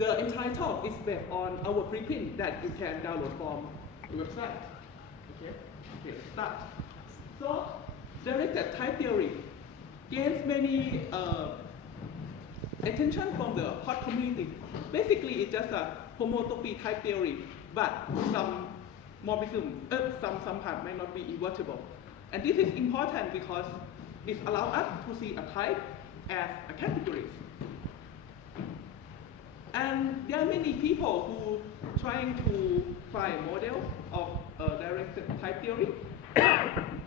the entire talk is based on our preprint that you can download from the website. Okay, let's start. So, directed type theory gains many attention from the hot community. Basically, it's just a homotopy type theory, but some morphism, some part may not be invertible. And this is important because it allows us to see a type as a category. And there are many people who trying to find a model of directed type theory.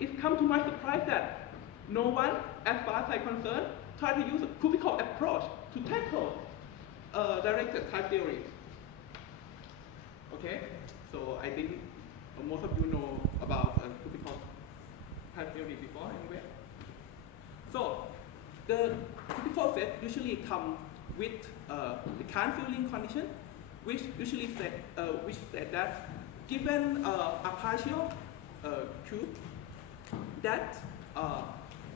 It comes to my surprise that no one, as far as I'm concerned, try to use a cubical approach to tackle directed type theory. Okay, so I think most of you know about cubical type theory before anyway. So the cubical set usually comes with the Kant-Filling condition, which usually said that given a partial cube that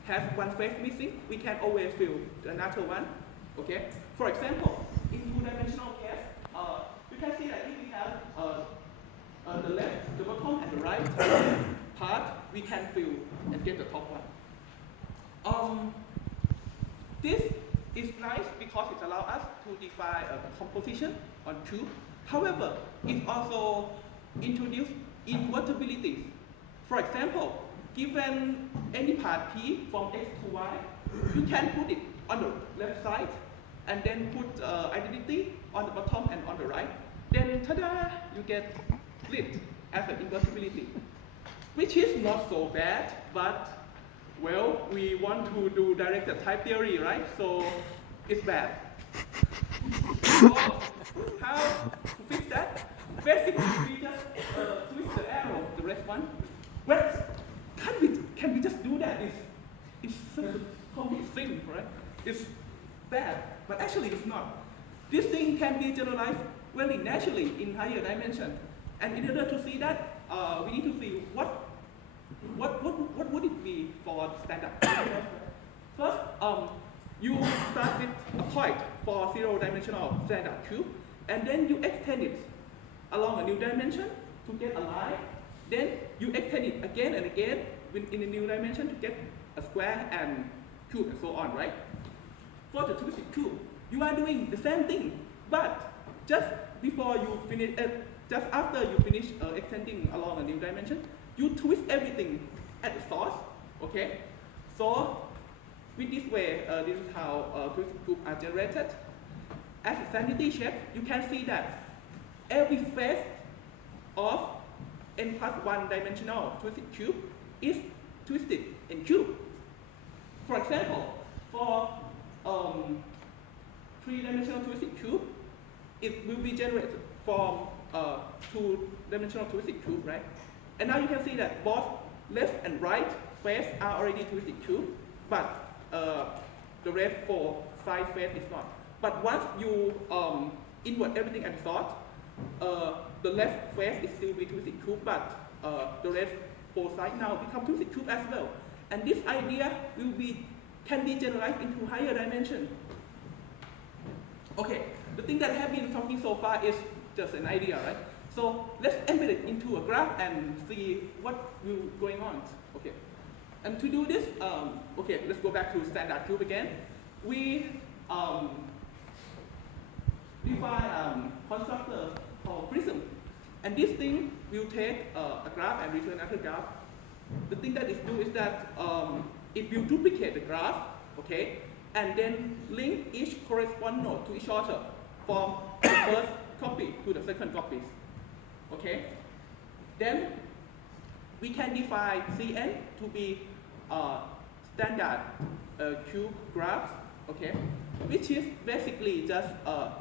has one face missing, we can always fill another one. Okay. For example, in two-dimensional case, you can see that if we have the left, the bottom, and the right part, we can fill and get the top one. This is nice because it allows us to define a composition on cube. However, it also introduces invertibilities. For example, given any part P from X to Y, you can put it on the left side and then put identity on the bottom and on the right. Then, ta-da, you get split as an invertibility, which is not so bad, but well, we want to do directed type theory, right? So it's bad. So how to fix that? Basically, we just twist the arrow, the red one. Well, can we just do that? It's such a common thing, right? It's bad, but actually it's not. This thing can be generalized very naturally in higher dimension. And in order to see that, we need to see what would it be for standard? First, you start with a point for zero-dimensional standard cube, and then you extend it along a new dimension to get a line. Then you extend it again and again in a new dimension to get a square and cube and so on, right? For the twisted cube, you are doing the same thing, but just before you finish, just after you finish extending along a new dimension, you twist everything at the source, okay? So, with this way, this is how twisted cubes are generated. As a sanity check, you can see that every face of n plus one dimensional twisted cube is twisted in cube. For example, for three-dimensional twisted cube, it will be generated from two-dimensional twisted cube, right? And now you can see that both left and right face are already twisted cube, but the rest for side face is not. But once you invert everything at the source, the left face is still be twisted cube, but the rest for side now become twisted cube as well. And this idea can be generalized into higher dimension. Okay, the thing that I have been talking so far is just an idea, right? So let's embed it into a graph and see what will going on. Okay, and to do this, okay, let's go back to standard cube again. We define a constructor called prism, and this thing will take a graph and return another graph. The thing that it do is that it will duplicate the graph, okay, and then link each corresponding node to each other from the first copy to the second copies. Okay, then we can define Cn to be standard cube graphs, okay, which is basically just a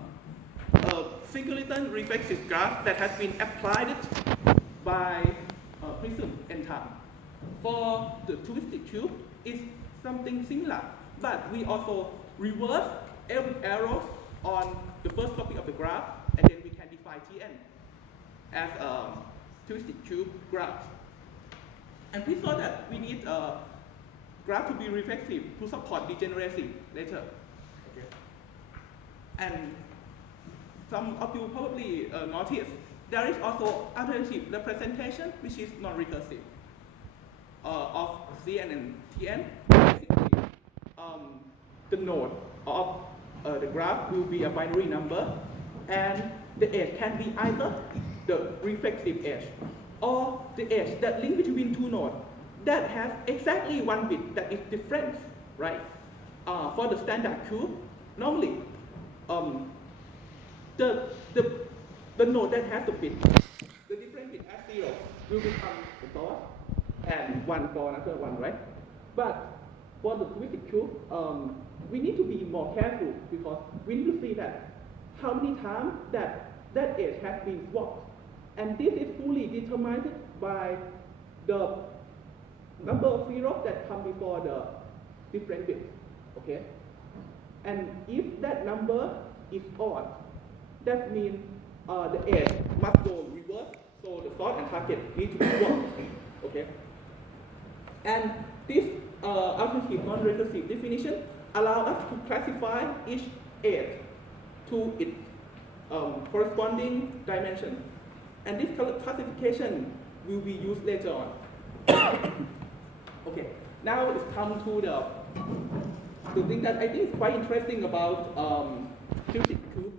singleton reflexive graph that has been applied by prism n time. For the twisted cube, it's something similar, but we also reverse every arrow on the first copy of the graph, and then we can define Tn as a twisted cube graph. And we saw that we need a graph to be reflexive to support degeneracy later. Okay. And some of you probably noticed, there is also alternative representation which is non-recursive of Cn and Tn. Basically, the node of the graph will be a binary number, and the edge can be either the reflexive edge or the edge that link between two nodes that has exactly one bit that is different, right? For the standard cube, normally the node that has the bit, the different bit as 0 will become the dot and 1 for another one, right? But for the twisted cube, we need to be more careful because we need to see that how many times that edge has been swapped. And this is fully determined by the number of zeros that come before the different bits, okay? And if that number is odd, that means the edge must go reverse, so the source and target need to be swapped, okay? And this alternative non-recursive definition allows us to classify each edge to its corresponding dimension. And this classification will be used later on. Okay, now it's come to the thing that I think is quite interesting about cubic cube.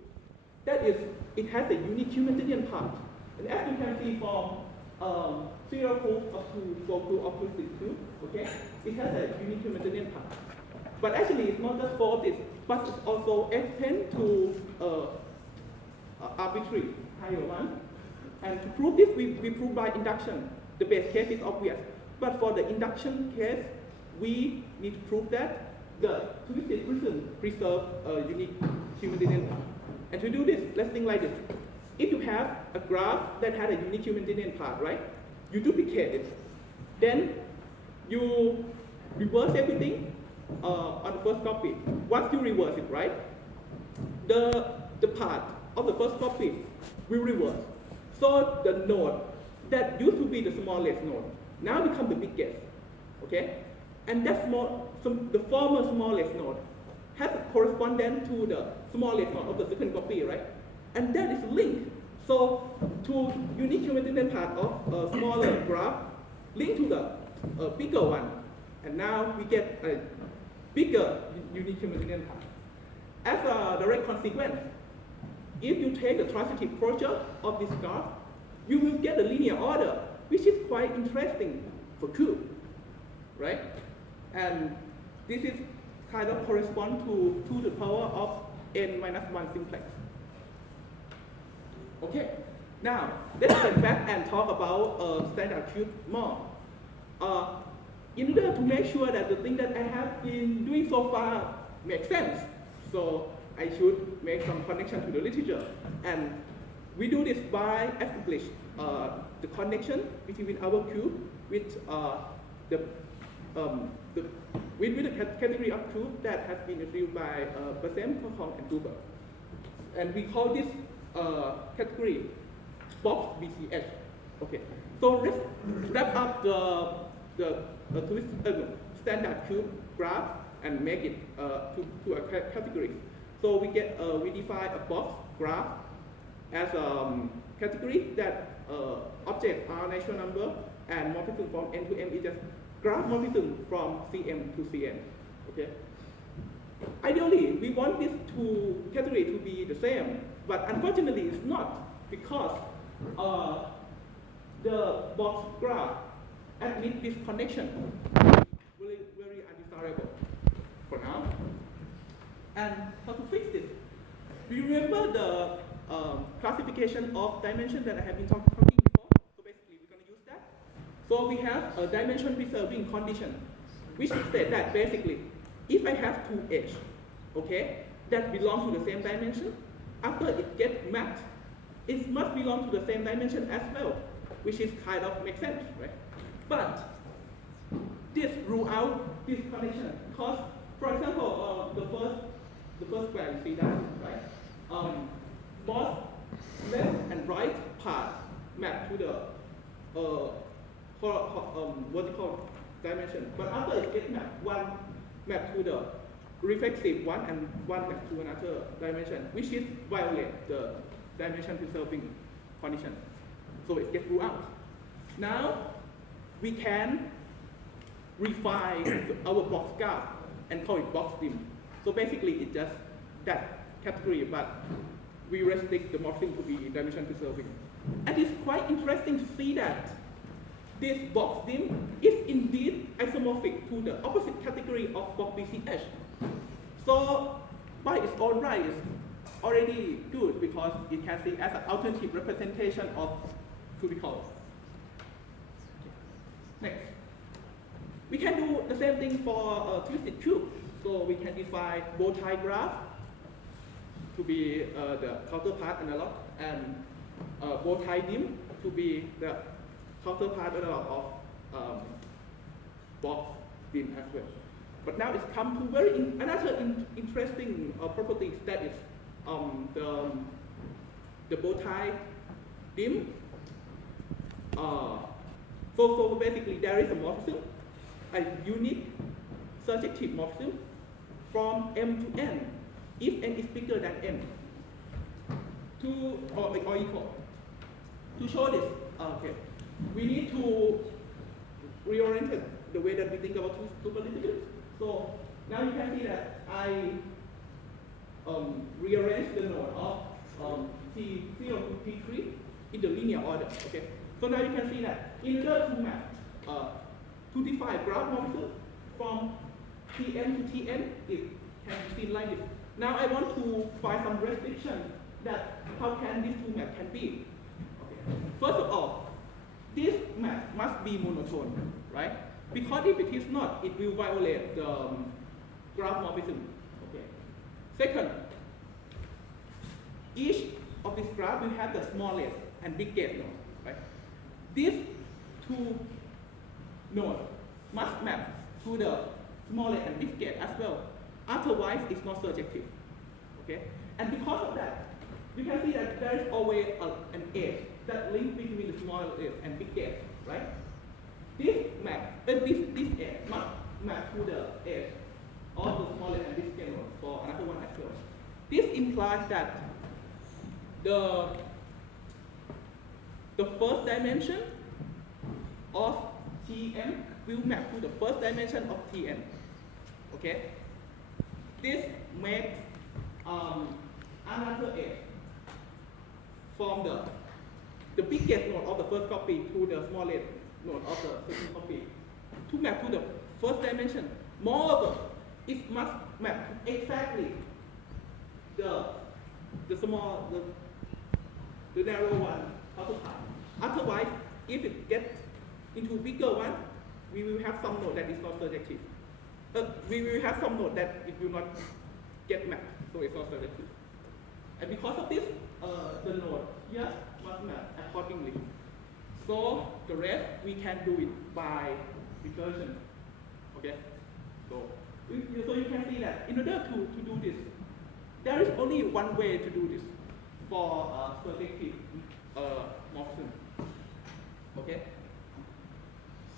That is, it has a unique Humanian part. And as you can see from serial proof up to for proof of cubic cube, okay, it has a unique Humanian part. But actually, it's not just for this, but it's also extend to arbitrary higher one. And to prove this, we prove by induction. The base case is obvious. But for the induction case, we need to prove that the twisted prism preserves a unique Humanian part. And to do this, let's think like this. If you have a graph that had a unique Humanian part, right? You duplicate it. Then you reverse everything on the first copy. Once you reverse it, right? The part of the first copy will reverse. So the node that used to be the smallest node now becomes the biggest, okay? And that the former smallest node has a correspondent to the smallest node of the second copy, right? And that is linked. So to unique Humanian part of a smaller graph linked to the bigger one. And now we get a bigger unique Humanian part. As a direct consequence, if you take the transitive closure of this graph, you will get a linear order, which is quite interesting for cube, right? And this is kind of correspond to 2 to the power of n minus 1 simplex. Okay, now let's get back and talk about standard cube more. In order to make sure that the thing that I have been doing so far makes sense, so I should make some connection to the literature. And we do this by establish the connection between our cube with the category of cube that has been reviewed by Bassem, Kokong, and Gruber. And we call this category box BCH. Okay, so let's wrap up the standard cube graph and make it to a category. So we define a box graph as a category that objects are natural number and morphism from n to m is just graph morphism from Cm to Cn. Okay. Ideally, we want this category to be the same, but unfortunately, it's not because the box graph admits this connection. Very, very undesirable for now. And how to fix this? Do you remember the classification of dimension that I have been talking before? So basically, we're going to use that. So we have a dimension preserving condition, which says that basically, if I have two edges, okay, that belong to the same dimension, after it gets mapped, it must belong to the same dimension as well, which is kind of makes sense, right? But this rule out this condition because, for example, the first square, you see that, right? Both left and right part map to the vertical dimension, but after it gets mapped, one map to the reflexive one and one map to another dimension, which is violate the dimension preserving condition. So it gets ruled out. Now we can refine our box graph and call it box dim. So basically it's just that category, but we restrict the morphism to be dimension preserving. And it's quite interesting to see that this box dim is indeed isomorphic to the opposite category of box BCH. So by its own right, it's already good because it can see as an alternative representation of cubicles. Next, we can do the same thing for a twisted cube. So we can define bow tie graph to be the counterpart analog, and bow tie dim to be the counterpart analog of box dim as well. But now it's come to very another interesting properties, that is the bow tie dim. So basically there is a morphism, a unique surjective morphism from M to N, if N is bigger than M, or equal. To show this, we need to reorient the way that we think about superlatives. So now you can see that I rearrange the node of T0 to T3 in the linear order. Okay. So now you can see that in order to map to define graph morphism from Tn to Tn, it can be seen like this. Now I want to find some restriction that how can these two maps can be. Okay. First of all, this map must be monotone, right? Because if it is not, it will violate the graph morphism. Okay. Second, each of these graphs will have the smallest and biggest node, right? These two nodes must map to the smallest and biggest as well. Otherwise, it's not surjective. Okay? And because of that, we can see that there is always an edge that links between the smallest and biggest, right? This edge must map to the edge of the smallest and biggest node for another one as well. This implies that the first dimension of Tm will map to the first dimension of Tn. Okay? This makes another edge from the biggest node of the first copy to the smallest node of the second copy to map to the first dimension. Moreover, it must map to exactly the narrow one counterpart. Otherwise, if it gets into bigger one, we will have some node that is not surjective. We will have some node that it will not get mapped, so it's not surjective. And because of this, the node here must map accordingly. So the rest we can do it by recursion. Okay. So you can see that in order to do this, there is only one way to do this for surjective morphism. Okay.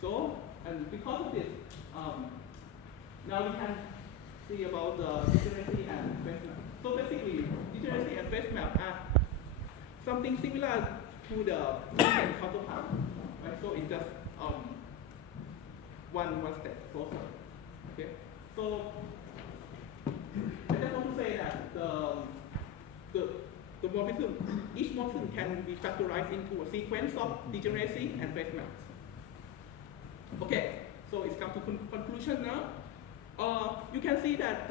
So, and because of this, now we can see about the degeneracy and phase map. So basically, degeneracy and phase map are something similar to the second counterpart, right? So it's just one step closer. Okay. So I just want to say that the morphism, each morphism can be factorized into a sequence of degeneracy and phase maps. Okay, so it's come to conclusion now. You can see that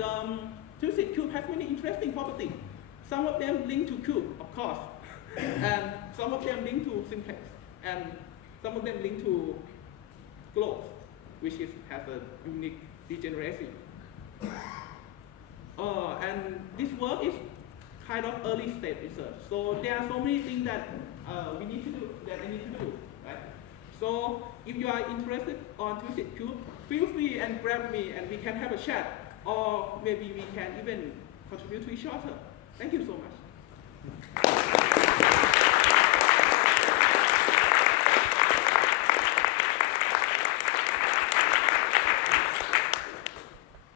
twisted cube has many interesting properties. Some of them link to cube, of course, and some of them link to simplex, and some of them link to globes, which has a unique degeneracy. And this work is kind of early stage research. So there are so many things that I need to do, right? So if you are interested on twisted cube, feel free and grab me and we can have a chat, or maybe we can even contribute to each other. Thank you so much.